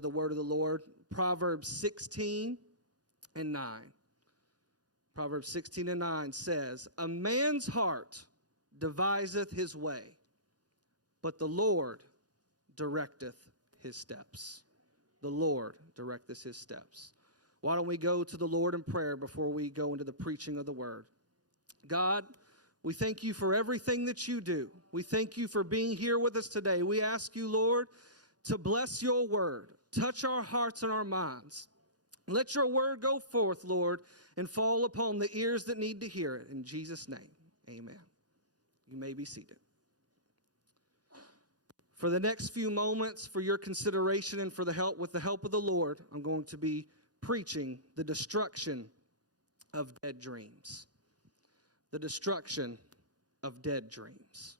The word of the Lord, Proverbs 16 and 9. Proverbs 16 and 9 says, "A man's heart deviseth his way, but the Lord directeth his steps." The Lord directeth his steps. Why don't we go to the Lord in prayer before we go into the preaching of the word? God, we thank you for everything that you do. We thank you for being here with us today. We ask you, Lord, to bless your word. Touch our hearts and our minds. Let your word go forth, Lord, and fall upon the ears that need to hear it. In Jesus' name, amen. You may be seated. For the next few moments, for your consideration and with the help of the Lord, I'm going to be preaching the destruction of dead dreams. The destruction of dead dreams.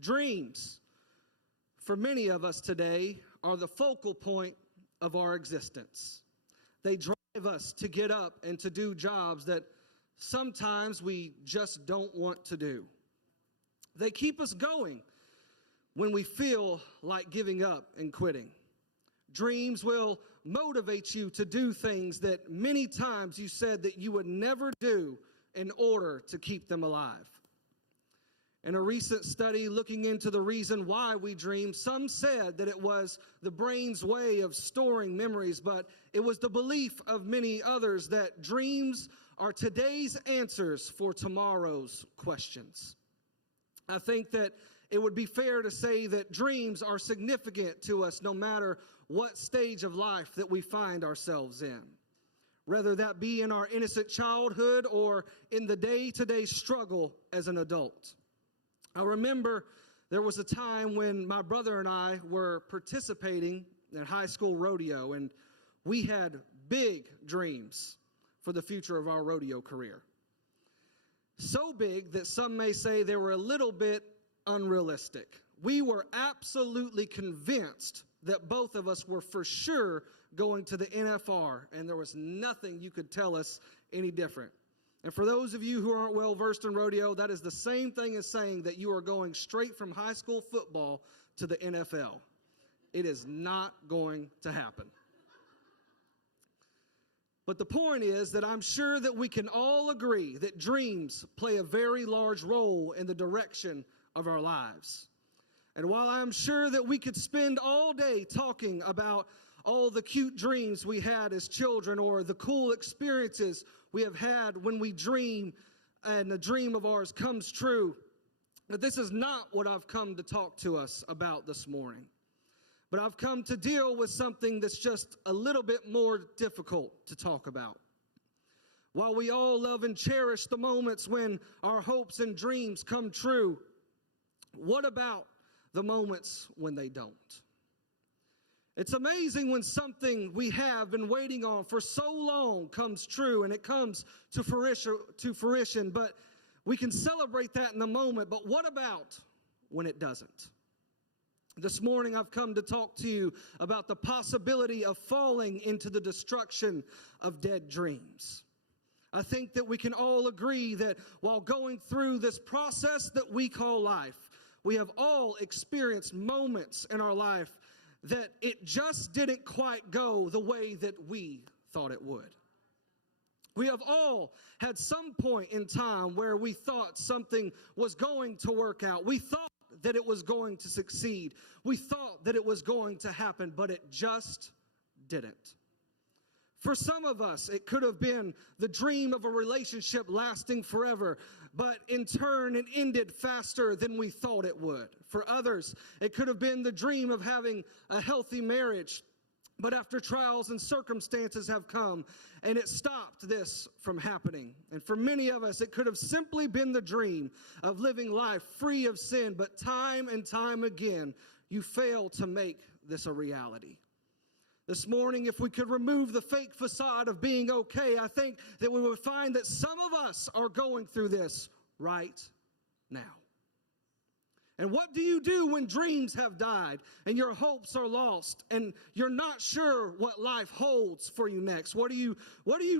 Dreams, for many of us today, are the focal point of our existence. They drive us to get up and to do jobs that sometimes we just don't want to do. They keep us going when we feel like giving up and quitting. Dreams will motivate you to do things that many times you said that you would never do in order to keep them alive. In a recent study looking into the reason why we dream, some said that it was the brain's way of storing memories, but it was the belief of many others that dreams are today's answers for tomorrow's questions. I think that it would be fair to say that dreams are significant to us no matter what stage of life that we find ourselves in, whether that be in our innocent childhood or in the day-to-day struggle as an adult. I remember there was a time when my brother and I were participating in high school rodeo, and we had big dreams for the future of our rodeo career. So big that some may say they were a little bit unrealistic. We were absolutely convinced that both of us were for sure going to the NFR, and there was nothing you could tell us any different. And for those of you who aren't well versed in rodeo, that is the same thing as saying that you are going straight from high school football to the NFL. It is not going to happen. But the point is that I'm sure that we can all agree that dreams play a very large role in the direction of our lives. And while I'm sure that we could spend all day talking about all the cute dreams we had as children or the cool experiences we have had when we dream and a dream of ours comes true, that this is not what I've come to talk to us about this morning. But I've come to deal with something that's just a little bit more difficult to talk about. While we all love and cherish the moments when our hopes and dreams come true, what about the moments when they don't? It's amazing when something we have been waiting on for so long comes true and it comes to fruition, but we can celebrate that in the moment. But what about when it doesn't? This morning I've come to talk to you about the possibility of falling into the destruction of dead dreams. I think that we can all agree that while going through this process that we call life, we have all experienced moments in our life that it just didn't quite go the way that we thought it would. We have all had some point in time where we thought something was going to work out. We thought that it was going to succeed. We thought that it was going to happen, but it just didn't. For some of us, it could have been the dream of a relationship lasting forever, but in turn it ended faster than we thought it would. For others, it could have been the dream of having a healthy marriage, but after trials and circumstances have come, and it stopped this from happening. And for many of us, it could have simply been the dream of living life free of sin, but time and time again, you fail to make this a reality. This morning, if we could remove the fake facade of being okay, I think that we would find that some of us are going through this right now. And what do you do when dreams have died and your hopes are lost and you're not sure what life holds for you next? What do you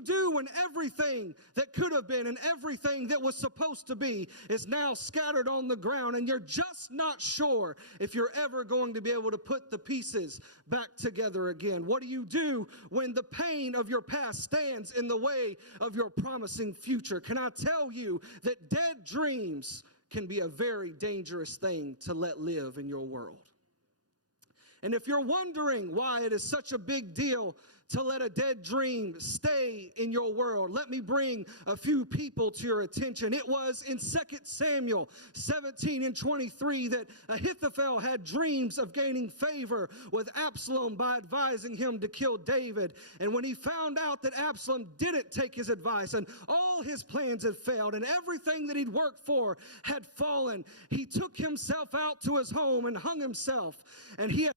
do when everything that could have been and everything that was supposed to be is now scattered on the ground and you're just not sure if you're ever going to be able to put the pieces back together again? What do you do when the pain of your past stands in the way of your promising future? Can I tell you that dead dreams can be a very dangerous thing to let live in your world? And if you're wondering why it is such a big deal to let a dead dream stay in your world, let me bring a few people to your attention. It was in 2 Samuel 17:23 that Ahithophel had dreams of gaining favor with Absalom by advising him to kill David. And when he found out that Absalom didn't take his advice and all his plans had failed and everything that he'd worked for had fallen, he took himself out to his home and hung himself. And he had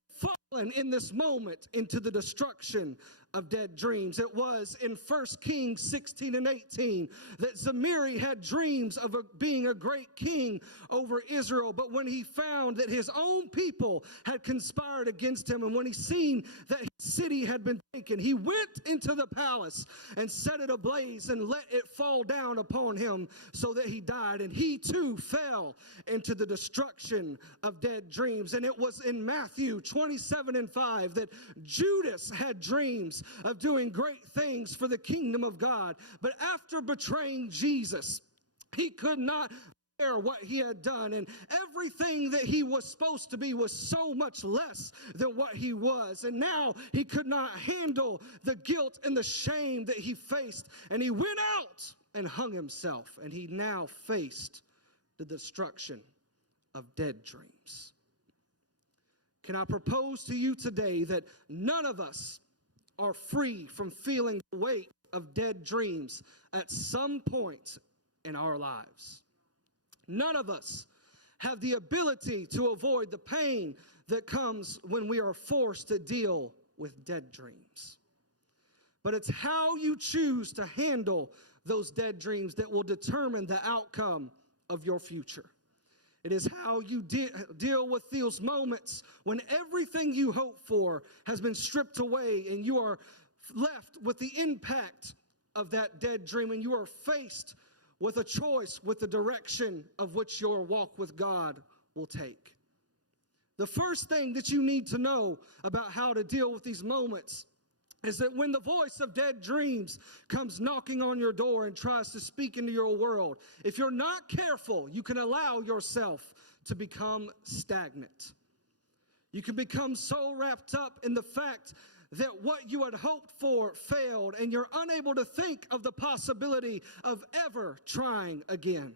fallen in this moment into the destruction of dead dreams. It was in 1 Kings 16:18 that Zimri had dreams of being a great king over Israel. But when he found that his own people had conspired against him, and when he seen that his city had been taken, he went into the palace and set it ablaze and let it fall down upon him so that he died. And he too fell into the destruction of dead dreams. And it was in Matthew 27:5 that Judas had dreams of doing great things for the kingdom of God. But after betraying Jesus, he could not bear what he had done. And everything that he was supposed to be was so much less than what he was. And now he could not handle the guilt and the shame that he faced. And he went out and hung himself. And he now faced the destruction of dead dreams. Can I propose to you today that none of us are free from feeling the weight of dead dreams at some point in our lives? None of us have the ability to avoid the pain that comes when we are forced to deal with dead dreams. But it's how you choose to handle those dead dreams that will determine the outcome of your future. It is how you deal with those moments when everything you hope for has been stripped away and you are left with the impact of that dead dream, and you are faced with a choice with the direction of which your walk with God will take. The first thing that you need to know about how to deal with these moments is that when the voice of dead dreams comes knocking on your door and tries to speak into your world, if you're not careful, you can allow yourself to become stagnant. You can become so wrapped up in the fact that what you had hoped for failed, and you're unable to think of the possibility of ever trying again.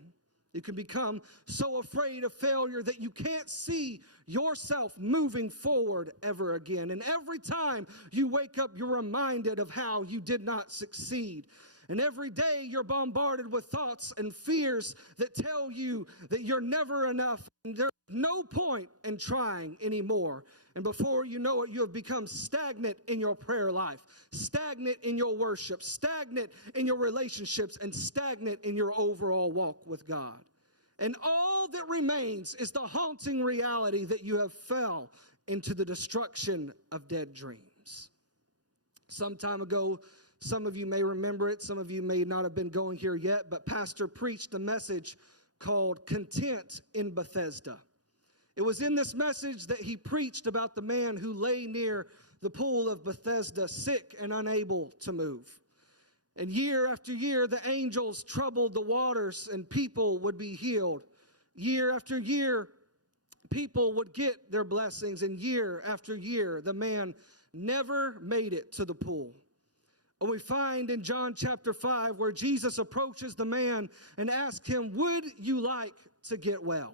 You can become so afraid of failure that you can't see yourself moving forward ever again. And every time you wake up, you're reminded of how you did not succeed. And every day you're bombarded with thoughts and fears that tell you that you're never enough and there's no point in trying anymore. And before you know it, you have become stagnant in your prayer life, stagnant in your worship, stagnant in your relationships, and stagnant in your overall walk with God. And all that remains is the haunting reality that you have fell into the destruction of dead dreams. Some time ago, some of you may remember it, some of you may not have been going here yet, but Pastor preached a message called Content in Bethesda. It was in this message that he preached about the man who lay near the pool of Bethesda, sick and unable to move. And year after year, the angels troubled the waters and people would be healed. Year after year, people would get their blessings. And year after year, the man never made it to the pool. And we find in John chapter 5 where Jesus approaches the man and asks him, "Would you like to get well?"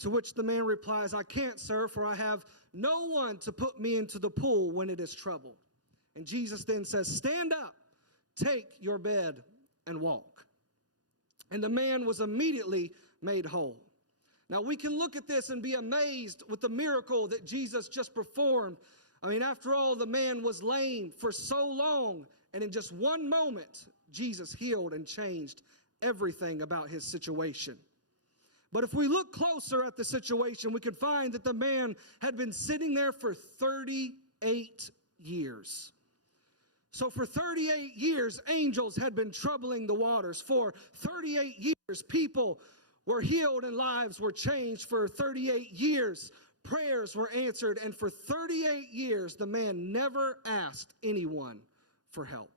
To which the man replies, "I can't, sir, for I have no one to put me into the pool when it is troubled." And Jesus then says, "Stand up, take your bed, and walk." And the man was immediately made whole. Now we can look at this and be amazed with the miracle that Jesus just performed. I mean, after all, the man was lame for so long, and in just one moment, Jesus healed and changed everything about his situation. But if we look closer at the situation, we can find that the man had been sitting there for 38 years. So for 38 years, angels had been troubling the waters. For 38 years, people were healed and lives were changed. For 38 years, prayers were answered. And for 38 years, the man never asked anyone for help.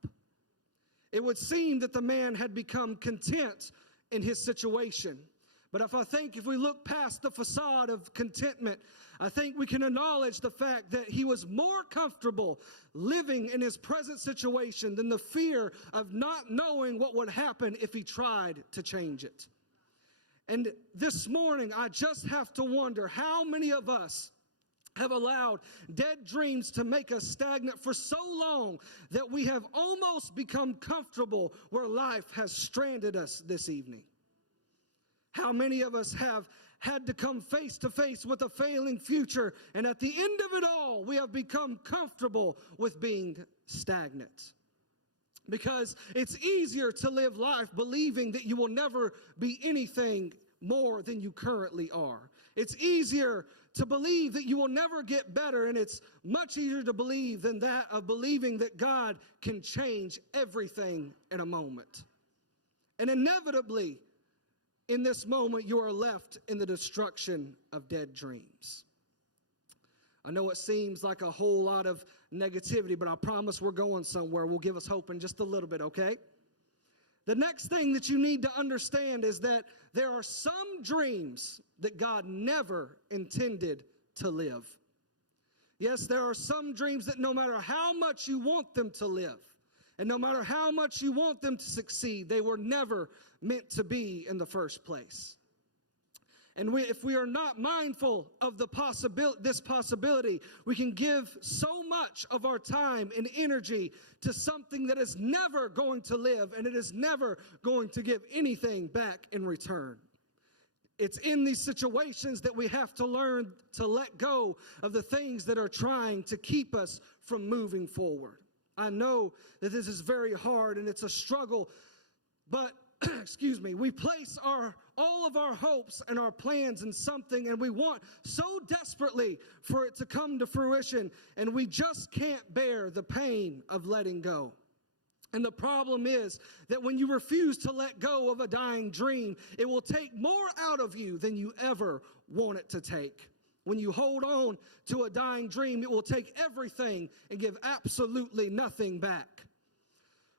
It would seem that the man had become content in his situation. But if we look past the facade of contentment, I think we can acknowledge the fact that he was more comfortable living in his present situation than the fear of not knowing what would happen if he tried to change it. And this morning, I just have to wonder how many of us have allowed dead dreams to make us stagnant for so long that we have almost become comfortable where life has stranded us this evening. How many of us have had to come face to face with a failing future, and at the end of it all, we have become comfortable with being stagnant? Because it's easier to live life believing that you will never be anything more than you currently are. It's easier to believe that you will never get better, and it's much easier to believe than that of believing that God can change everything in a moment. And inevitably, in this moment, you are left in the destruction of dead dreams. I know it seems like a whole lot of negativity, but I promise we're going somewhere. We'll give us hope in just a little bit, okay? The next thing that you need to understand is that there are some dreams that God never intended to live. Yes, there are some dreams that no matter how much you want them to live, and no matter how much you want them to succeed, they were never meant to be in the first place. And if we are not mindful of this possibility, we can give so much of our time and energy to something that is never going to live, and it is never going to give anything back in return. It's in these situations that we have to learn to let go of the things that are trying to keep us from moving forward. I know that this is very hard and it's a struggle, but we place all of our hopes and our plans in something, and we want so desperately for it to come to fruition, and we just can't bear the pain of letting go. And the problem is that when you refuse to let go of a dying dream, it will take more out of you than you ever want it to take. When you hold on to a dying dream, it will take everything and give absolutely nothing back.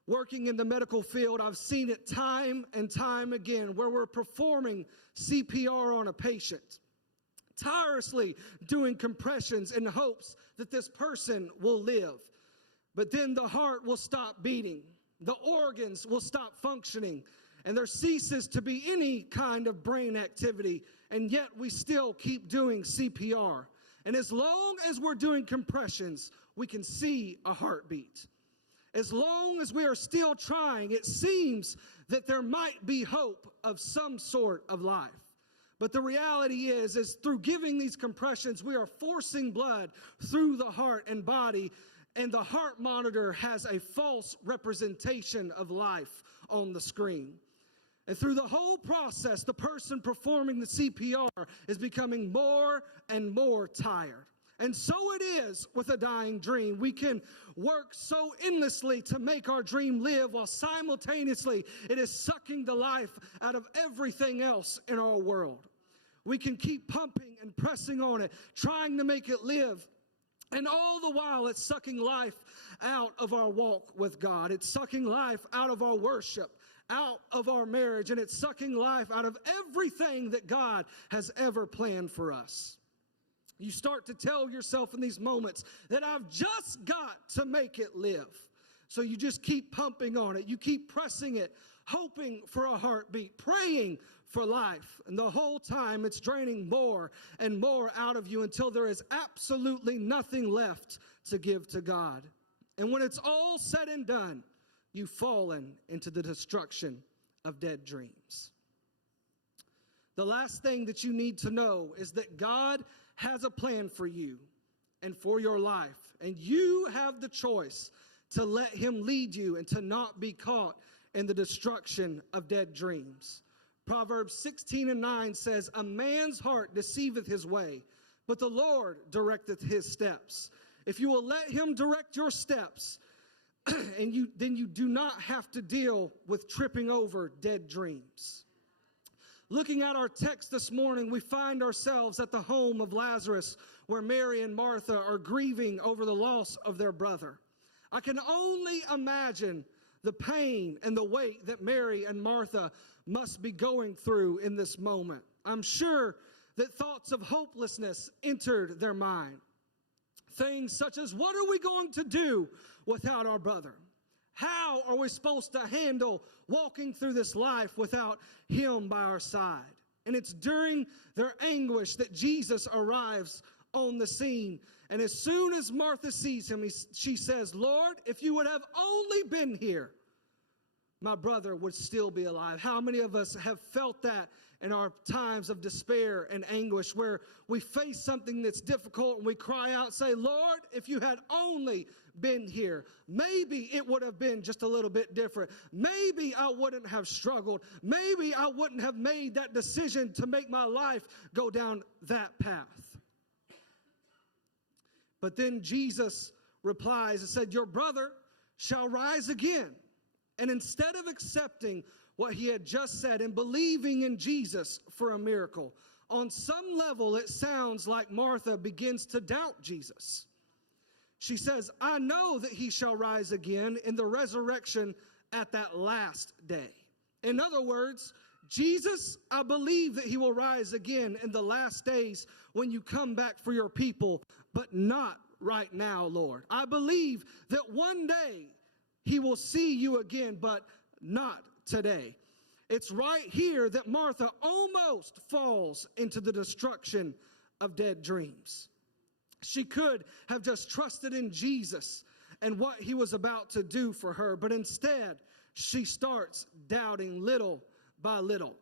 Working in the medical field, I've seen it time and time again where we're performing CPR on a patient, tirelessly doing compressions in hopes that this person will live. But then the heart will stop beating, the organs will stop functioning, and there ceases to be any kind of brain activity, and yet we still keep doing CPR. And as long as we're doing compressions, we can see a heartbeat. As long as we are still trying, it seems that there might be hope of some sort of life. But the reality is through giving these compressions, we are forcing blood through the heart and body, and the heart monitor has a false representation of life on the screen. And through the whole process, the person performing the CPR is becoming more and more tired. And so it is with a dying dream. We can work so endlessly to make our dream live, while simultaneously it is sucking the life out of everything else in our world. We can keep pumping and pressing on it, trying to make it live. And all the while, it's sucking life out of our walk with God. It's sucking life out of our worship, out of our marriage, and it's sucking life out of everything that God has ever planned for us. You start to tell yourself in these moments that I've just got to make it live. So you just keep pumping on it. You keep pressing it, hoping for a heartbeat, praying for life. And the whole time it's draining more and more out of you until there is absolutely nothing left to give to God. And when it's all said and done, you've fallen into the destruction of dead dreams. The last thing that you need to know is that God has a plan for you and for your life, and you have the choice to let him lead you and to not be caught in the destruction of dead dreams. Proverbs 16:9 says, "A man's heart deceiveth his way, but the Lord directeth his steps." If you will let him direct your steps, then you do not have to deal with tripping over dead dreams. Looking at our text this morning, we find ourselves at the home of Lazarus, where Mary and Martha are grieving over the loss of their brother. I can only imagine the pain and the weight that Mary and Martha must be going through in this moment. I'm sure that thoughts of hopelessness entered their mind. Things such as, what are we going to do without our brother? How are we supposed to handle walking through this life without him by our side? And it's during their anguish that Jesus arrives on the scene. And as soon as Martha sees him, she says, "Lord, if you would have only been here, my brother would still be alive." How many of us have felt that in our times of despair and anguish, where we face something that's difficult and we cry out and say, "Lord, if you had only been here, maybe it would have been just a little bit different. Maybe I wouldn't have struggled. Maybe I wouldn't have made that decision to make my life go down that path." But then Jesus replies and said, "Your brother shall rise again." And instead of accepting what he had just said and believing in Jesus for a miracle, on some level it sounds like Martha begins to doubt Jesus. She says, "I know that he shall rise again in the resurrection at that last day." In other words, Jesus, I believe that he will rise again in the last days when you come back for your people, but not right now, Lord. I believe that one day he will see you again, but not today. It's right here that Martha almost falls into the destruction of dead dreams. She could have just trusted in Jesus and what he was about to do for her, but instead she starts doubting little by little.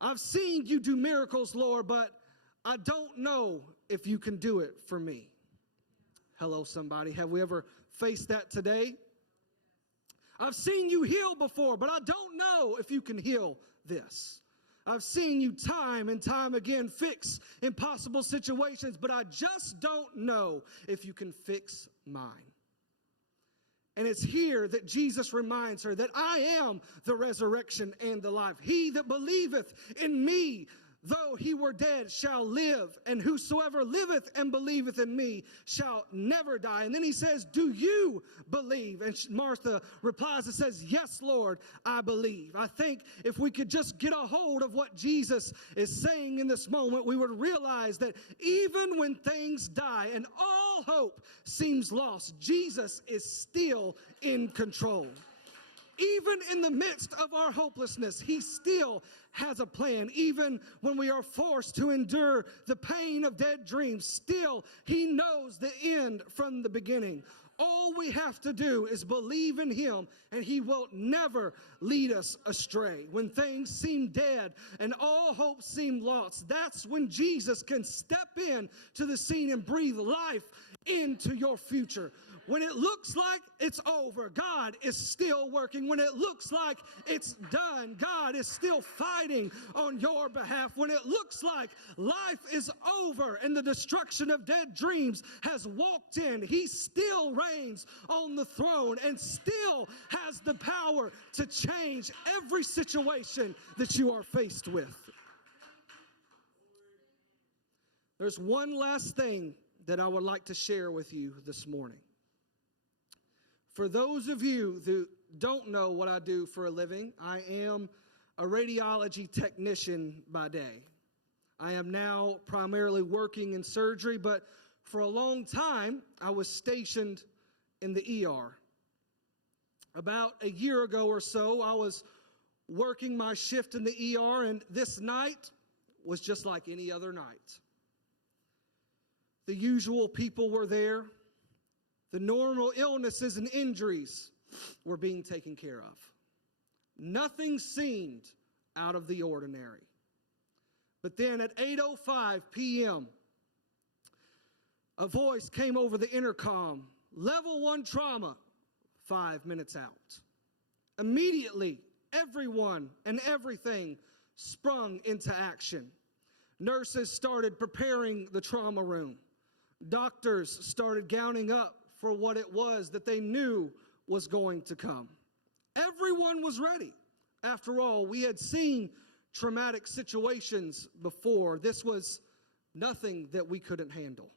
"I've seen you do miracles, Lord, but I don't know if you can do it for me." Hello, somebody. Have we ever faced that today? "I've seen you heal before, but I don't know if you can heal this. I've seen you time and time again fix impossible situations, but I just don't know if you can fix mine." And it's here that Jesus reminds her that I am the resurrection and the life. "He that believeth in me, though he were dead, shall live, and whosoever liveth and believeth in me shall never die." And then he says, "Do you believe?" And Martha replies and says, "Yes, Lord, I believe." I think if we could just get a hold of what Jesus is saying in this moment, we would realize that even when things die and all hope seems lost, Jesus is still in control. Even in the midst of our hopelessness, he still has a plan. Even when we are forced to endure the pain of dead dreams, still he knows the end from the beginning. All we have to do is believe in him, and he will never lead us astray. When things seem dead and all hope seems lost, that's when Jesus can step in to the scene and breathe life into your future. When it looks like it's over, God is still working. When it looks like it's done, God is still fighting on your behalf. When it looks like life is over and the destruction of dead dreams has walked in, he still reigns on the throne and still has the power to change every situation that you are faced with. There's one last thing that I would like to share with you this morning. For those of you who don't know what I do for a living, I am a radiology technician by day. I am now primarily working in surgery, but for a long time, I was stationed in the ER. About a year ago or so, I was working my shift in the ER, and this night was just like any other night. The usual people were there. The normal illnesses and injuries were being taken care of. Nothing seemed out of the ordinary. But then at 8:05 p.m., a voice came over the intercom, "Level 1 trauma, 5 minutes out." Immediately, everyone and everything sprung into action. Nurses started preparing the trauma room. Doctors started gowning up for what it was that they knew was going to come. Everyone was ready. After all, we had seen traumatic situations before. This was nothing that we couldn't handle.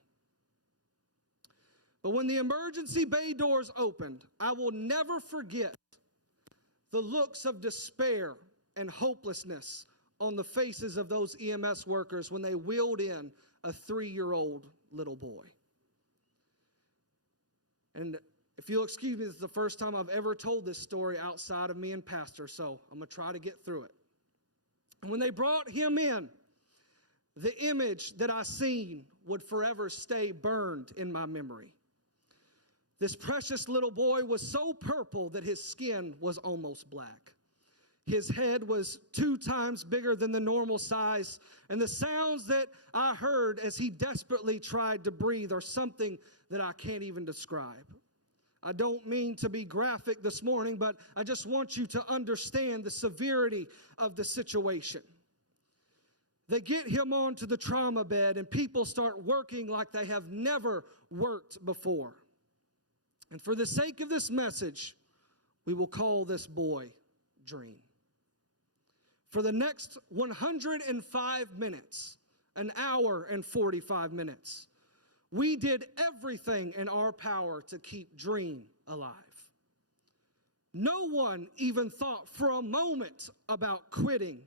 But when the emergency bay doors opened, I will never forget the looks of despair and hopelessness on the faces of those EMS workers when they wheeled in a 3-year-old little boy. And if you'll excuse me, this is the first time I've ever told this story outside of me and Pastor, so I'm going to try to get through it. And when they brought him in, the image that I seen would forever stay burned in my memory. This precious little boy was so purple that his skin was almost black. His head was 2 times bigger than the normal size, and the sounds that I heard as he desperately tried to breathe are something that I can't even describe. I don't mean to be graphic this morning, but I just want you to understand the severity of the situation. They get him onto the trauma bed, and people start working like they have never worked before. And for the sake of this message, we will call this boy Dream. For the next 105 minutes, an hour and 45 minutes, we did everything in our power to keep Dream alive. No one even thought for a moment about quitting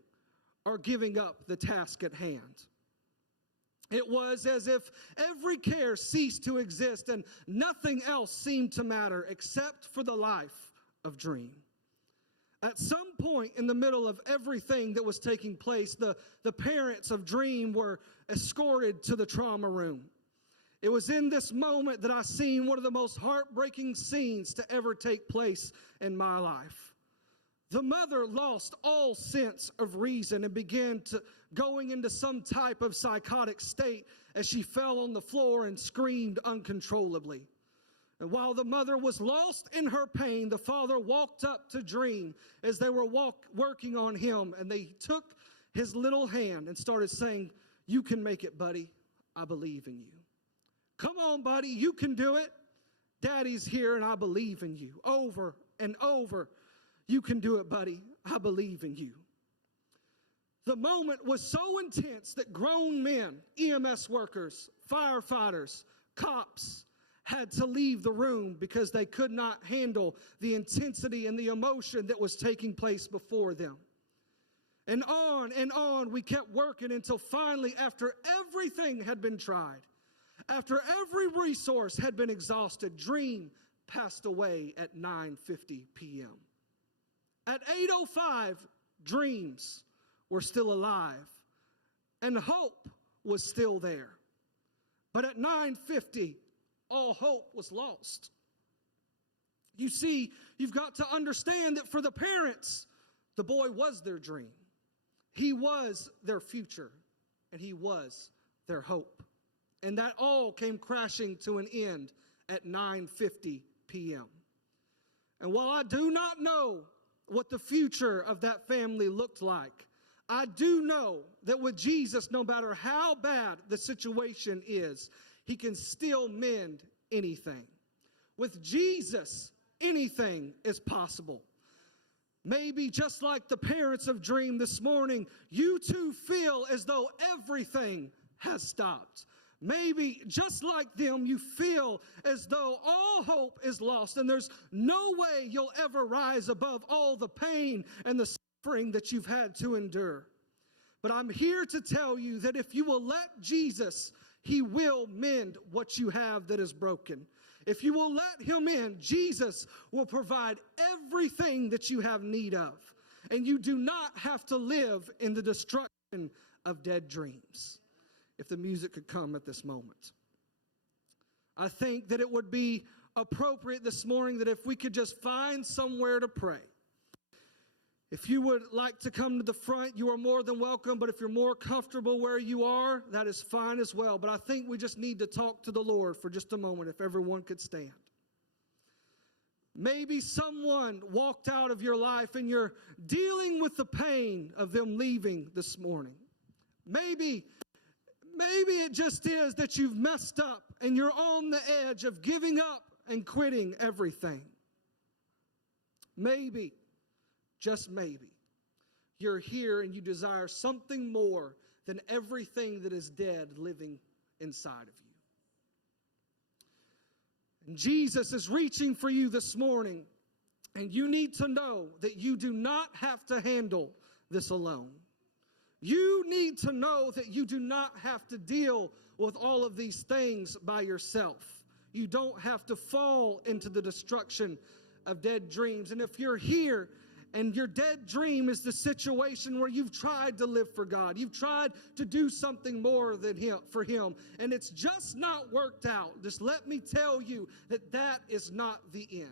or giving up the task at hand. It was as if every care ceased to exist and nothing else seemed to matter except for the life of Dream. At some point in the middle of everything that was taking place, the parents of Dream were escorted to the trauma room. It was in this moment that I seen one of the most heartbreaking scenes to ever take place in my life. The mother lost all sense of reason and began going into some type of psychotic state as she fell on the floor and screamed uncontrollably. And while the mother was lost in her pain, the father walked up to Dream as they were working on him, and they took his little hand and started saying, "You can make it, buddy. I believe in you. Come on, buddy. You can do it. Daddy's here, and I believe in you." Over and over. "You can do it, buddy. I believe in you." The moment was so intense that grown men, EMS workers, firefighters, cops, had to leave the room because they could not handle the intensity and the emotion that was taking place before them. And on we kept working until finally, after everything had been tried, after every resource had been exhausted, Dream passed away at 9:50 p.m. At 8:05, dreams were still alive, and hope was still there. But at 9:50, all hope was lost. You see, you've got to understand that for the parents, the boy was their dream. He was their future, and he was their hope. And that all came crashing to an end at 9:50 p.m. And while I do not know what the future of that family looked like, I do know that with Jesus, no matter how bad the situation is, he can still mend anything. With Jesus, anything is possible. Maybe just like the parents of Dream this morning, you too feel as though everything has stopped. Maybe just like them, you feel as though all hope is lost and there's no way you'll ever rise above all the pain and the suffering that you've had to endure. But I'm here to tell you that if you will let Jesus, he will mend what you have that is broken. If you will let him in, Jesus will provide everything that you have need of. And you do not have to live in the destruction of dead dreams. If the music could come at this moment. I think that it would be appropriate this morning that if we could just find somewhere to pray. If you would like to come to the front, you are more than welcome. But if you're more comfortable where you are, that is fine as well. But I think we just need to talk to the Lord for just a moment, if everyone could stand. Maybe someone walked out of your life and you're dealing with the pain of them leaving this morning. Maybe it just is that you've messed up and you're on the edge of giving up and quitting everything. Maybe, just maybe, you're here and you desire something more than everything that is dead living inside of you. And Jesus is reaching for you this morning, and you need to know that you do not have to handle this alone. You need to know that you do not have to deal with all of these things by yourself. You don't have to fall into the destruction of dead dreams. And if you're here and your dead dream is the situation where you've tried to live for God, you've tried to do something more than for Him, and it's just not worked out, just let me tell you that that is not the end.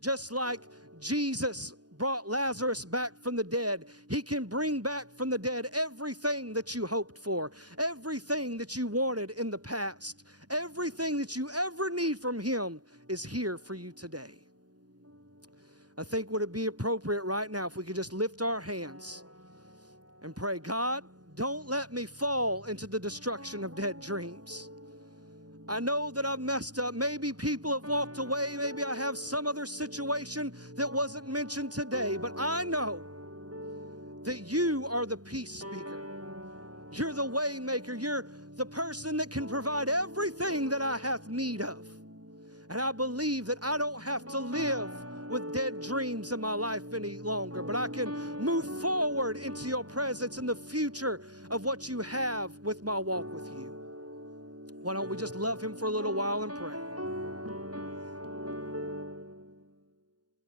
Just like Jesus brought Lazarus back from the dead, He can bring back from the dead everything that you hoped for, everything that you wanted in the past, everything that you ever need from Him is here for you today. I think would it be appropriate right now if we could just lift our hands and pray, God, don't let me fall into the destruction of dead dreams. I know that I've messed up. Maybe people have walked away. Maybe I have some other situation that wasn't mentioned today. But I know that you are the peace speaker. You're the way maker. You're the person that can provide everything that I have need of. And I believe that I don't have to live with dead dreams in my life any longer, but I can move forward into your presence and the future of what you have with my walk with you. Why don't we just love Him for a little while and pray?